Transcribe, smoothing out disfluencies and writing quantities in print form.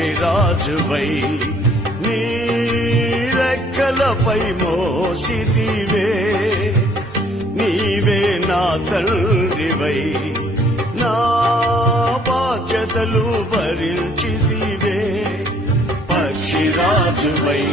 పక్షిరాజువై నీ రెక్కలపై మోసితివే నీవే నా తండ్రివై నా బాధ్యతలు భరించితివే పక్షిరాజువై